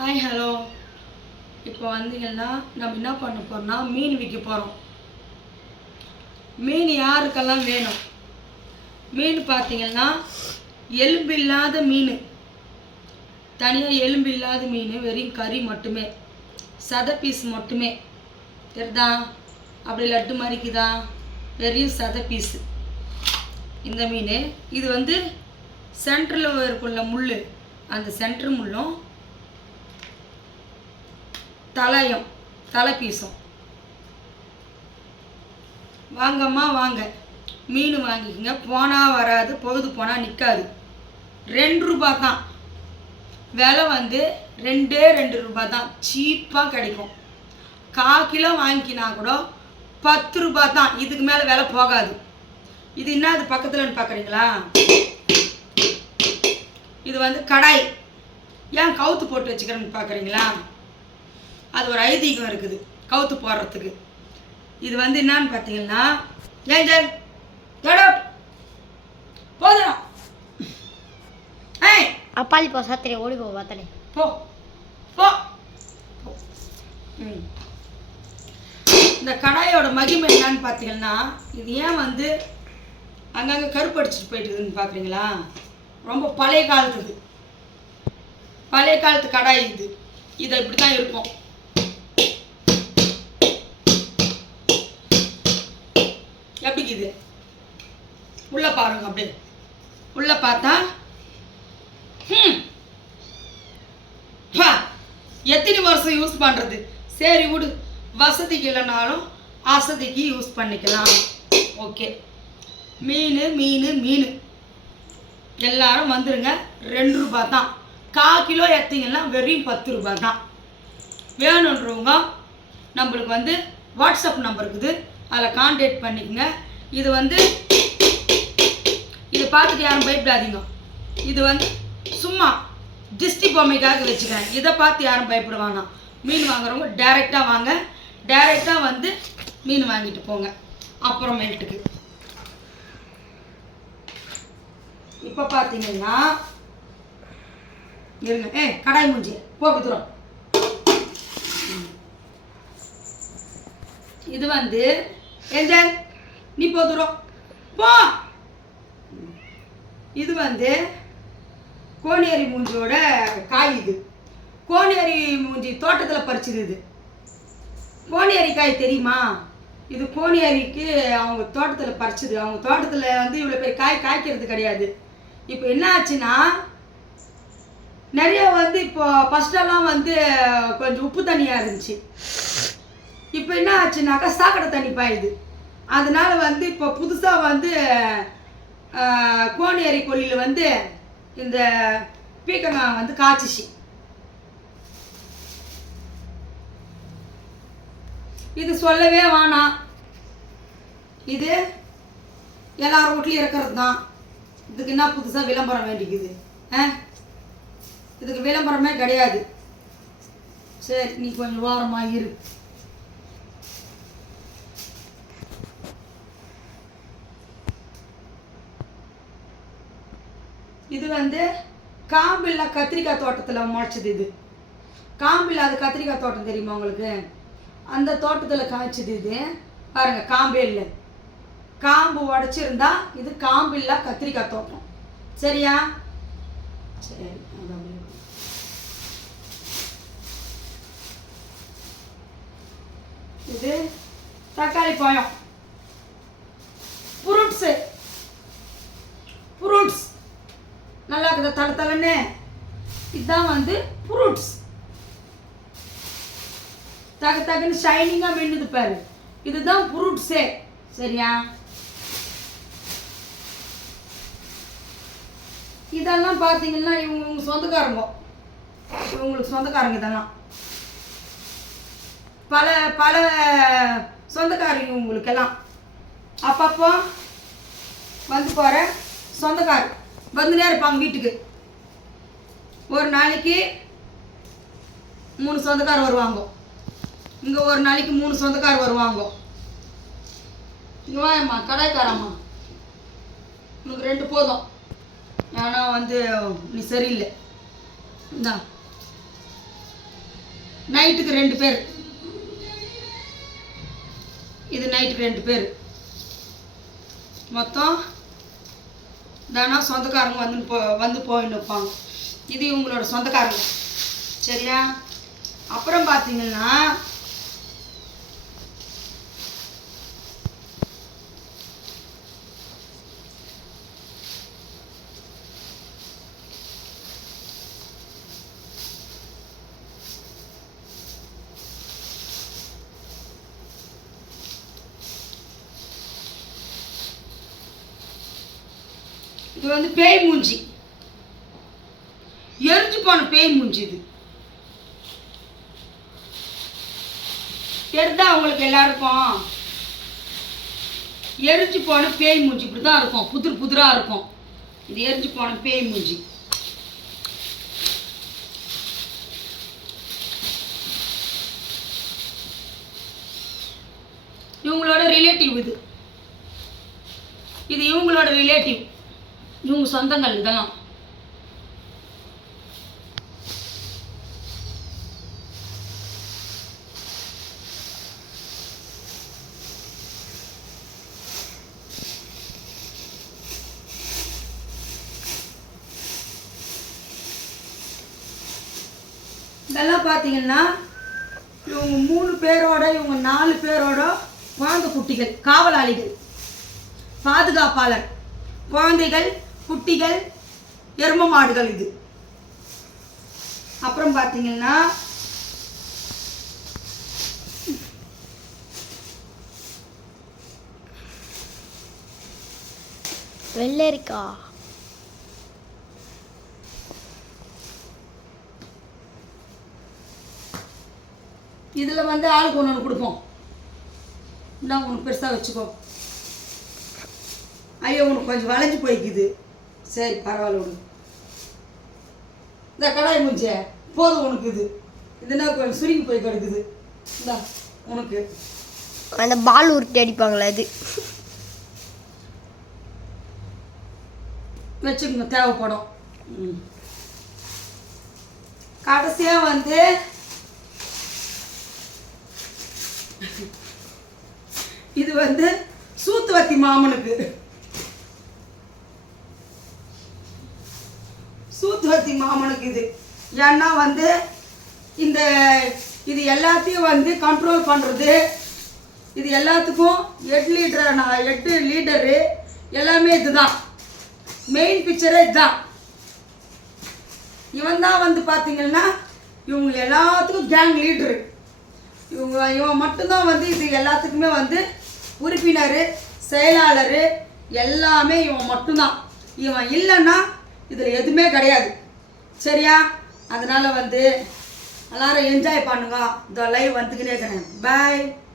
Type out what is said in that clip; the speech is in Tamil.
Hi hello. இப்போ வந்தீங்கன்னா நம்ம என்ன பண்ண போகிறோம்னா மீன் விற்க போகிறோம். மீன் யாருக்கெல்லாம் வேணும்? மீன் பார்த்தீங்கன்னா எலும்பு இல்லாத மீன், தனியாக எலும்பு இல்லாத மீன், வெறும் கறி மட்டுமே, சதை பீஸ் மட்டுமே தெரியுதா? அப்படி லட்டு மாதிரிக்குதா? வெறும் சதை பீஸு இந்த மீன். இது வந்து சென்டரில் இருக்குள்ள முள், அந்த சென்டர் முள்ளும் தலையும் தலை பீஸும். வாங்கம்மா வாங்க, மீன் வாங்கிக்கோங்க. போனால் வராது, பொழுது போனால் நிற்காது. 2 ரூபா தான் விலை, வந்து 2 ரூபா தான், சீப்பாக கிடைக்கும். 1/4 கிலோ வாங்கிக்கினா கூட 10 ரூபா தான், இதுக்கு மேலே விலை போகாது. இது என்ன அது பக்கத்துலன்னு பார்க்குறீங்களா? இது வந்து கடாய். ஏன் கவுத்து போட்டு வச்சுக்கிறேன்னு பார்க்குறீங்களா? அது ஒரு ஐதீகம் இருக்குது கவுத்து போடுறதுக்கு. இது வந்து என்னான்னு பார்த்தீங்கன்னா, ஏஞ்சல் போதும், ஏய் அப்பாலி போ சாத்திரை ஓடி போ பார்த்தனே போ போ. இந்த கடாயோட மகிமை என்னன்னு பார்த்தீங்கன்னா, இது ஏன் வந்து அங்கங்கே கருப்படிச்சிட்டு போயிட்டுதுன்னு பார்க்குறீங்களா? ரொம்ப பழைய காலத்துது, பழைய காலத்து கடாய் இது. இதை இப்படி தான் இருக்கும். எப்படி இது உள்ள பாருங்க, அப்படியே உள்ள பார்த்தா எத்தனை வருஷம் யூஸ் பண்ணுறது? சரி விடு, வசதிக்கு இல்லைனாலும் அசதிக்கு யூஸ் பண்ணிக்கலாம். ஓகே, மீன் மீன் மீன் எல்லாரும் வந்துடுங்க. 2 ரூபா தான். 1/4 கிலோ எடுத்தீங்கன்னா வெறும் 10 ரூபா தான். வேணுன்றவங்க நம்மளுக்கு வந்து வாட்ஸ்அப் நம்பர் இருக்குது, அதில் கான்டாக்ட் பண்ணிக்கோங்க. இது வந்து இதை பார்த்துட்டு யாரும் பயப்படாதீங்க. இது வந்து சும்மா டிஸ்டி பொம்மைக்காக வச்சுக்கிறேன். இதை பார்த்து யாரும் பயப்படுவாங்க. மீன் வாங்குறவங்க டைரெக்டாக வாங்க, டைரெக்டாக வந்து மீன் வாங்கிட்டு போங்க. அப்புறமேட்டுக்கு இப்போ பார்த்தீங்கன்னா இருங்க, கடாய் மூஞ்சி போக்குத்துறோம். இது வந்து ஏஞ்சல் நீ போதுறோம் போ. இது வந்து கோனேரி மூஞ்சியோட காய். இது கோனேரி மூஞ்சி தோட்டத்தில் பறிச்சுது. இது கோனேரி காய் தெரியுமா? இது கோனேரிக்கு அவங்க தோட்டத்தில் பறிச்சுது. அவங்க தோட்டத்தில் வந்து இவ்வளோ பேர் காய் காய்க்கிறது கிடையாது. இப்போ என்ன ஆச்சுன்னா, நிறைய வந்து இப்போ ஃபஸ்ட்டெல்லாம் வந்து கொஞ்சம் உப்பு தண்ணியாக இருந்துச்சு. இப்போ என்ன ஆச்சுனாக்கா சாக்கடை தண்ணி பாயுது. அதனால வந்து இப்போ புதுசாக வந்து கோனேரி கொல்லியில் வந்து இந்த பீக்கங்காய் வந்து காய்ச்சிச்சு. இது சொல்லவே வேணாம், இது எல்லார் வீட்லையும் இருக்கிறது தான். இதுக்கு என்ன புதுசாக விளம்பரம் வேண்டிக்குது? இதுக்கு விளம்பரமே கிடையாது. சரி, நீ கொஞ்சம் ஓரமாக இரு. இது வந்து காம்பில்லா கத்திரிக்காய் தோட்டத்தில் முளைச்சது. இது காம்பில்லாத கத்திரிக்காய் தோட்டம் தெரியுமா உங்களுக்கு? அந்த தோட்டத்தில் காய்ச்சது. இது பாருங்க, காம்பே இல்லை. காம்பு உடச்சிருந்தா இது காம்பில்லா கத்திரிக்காய் தோட்டம். சரியா? சரி. இது தக்காளி பழம், ஃப்ரூட்ஸு. ஃப்ரூட்ஸ் நல்லா இருக்குதா தலை தலைன்னு? இதுதான் வந்து ஃப்ரூட்ஸ். தகுன்னு ஷைனிங்காக மின்னுது பாரு, இதுதான் ஃப்ரூட்ஸே. சரியா? இதெல்லாம் பார்த்தீங்கன்னா இவங்க சொந்தக்காரங்க, இவங்களுக்கு சொந்தக்காரங்க. இதெல்லாம் பல பல சொந்தக்காரங்க இவங்களுக்கெல்லாம். அப்பப்போ வந்து போகிற சொந்தக்கார வந்துனே இருப்பாங்க வீட்டுக்கு. ஒரு நாளைக்கு 3 சொந்தக்கார் வருவாங்க. இங்கே ஒரு நாளைக்கு 3 சொந்தக்கார் வருவாங்க. இங்கே வாயம்மா, கடாய்க்காரம்மா, உனக்கு 2 போதும். ஏன்னா வந்து நீ சரியில்லை. இந்தா நைட்டுக்கு 2 பேர், இது நைட்டுக்கு 2 பேர். மொத்தம் தானா சொந்தக்காரங்க வந்து போயின்னு இருப்பாங்க. இது இவங்களோட சொந்தக்காரங்க. சரியா? அப்புறம் பார்த்தீங்கன்னா இது வந்து பேய் மூஞ்சி, எரிஞ்சு போன பேய் மூஞ்சி. இது தெரிதா உங்களுக்கு எல்லாருக்கும்? எரிஞ்சு போன பேய் மூஞ்சி இப்படி தான் இருக்கும், புதிர் புதிராக இருக்கும். இது எரிஞ்சு போன பேய் மூஞ்சி. இவங்களோட ரிலேட்டிவ். இது இவங்களோட ரிலேட்டிவ், இவங்க சொந்தங்கள் இதெல்லாம். இதெல்லாம் பார்த்தீங்கன்னா இவங்க 3 பேரோட, இவங்க 4 பேரோட குழந்தை குட்டிகள், காவலாளிகள், பாதுகாப்பாளர், குழந்தைகள், குட்டிகள், எரும மாடுகள். இது அப்புறம் பார்த்தீங்கன்னா வெள்ளரிக்கா, இதில் வந்து ஆளுக்கு ஒன்று கொடுப்போம். இன்னும் உனக்கு பெருசாக வச்சுக்கோ. ஐயோ உனக்கு கொஞ்சம் வளைஞ்சு போய்க்குது. சரி பரவாயில்ல விடு. இந்த கடாய் மூஞ்ச போதும் உனக்கு. இதுனா கொஞ்சம் சுருங்கி போய் கிடக்குது. இந்தா உனக்கு அந்த பால் உருட்டி அடிப்பாங்களா அது வச்சுக்கோங்க, தேவைப்படும். கடைசியாக வந்து இது வந்து சூத்துவத்தி மாமனுக்கு. சூத்துவத்தி மாமனுக்கு இது. ஏன்னா வந்து இது எல்லாத்தையும் வந்து கண்ட்ரோல் பண்ணுறது, இது எல்லாத்துக்கும் ஹெட் லீடரு எல்லாமே இதுதான். மெயின் பிக்சரே இதுதான். இவன் தான் வந்து பார்த்தீங்கன்னா இவங்க எல்லாத்துக்கும் கேங் லீடரு. இவன் மட்டும்தான் வந்து இது எல்லாத்துக்குமே வந்து உறுப்பினர், செயலாளர், எல்லாமே இவன் மட்டும்தான். இவன் இல்லைன்னா இதில் எதுவுமே கிடையாது. சரியா? அதனால் வந்து எல்லாரும் என்ஜாய் பண்ணுங்க. இந்த லைவ் வந்துக்கினே இருக்கிறேன். பாய்.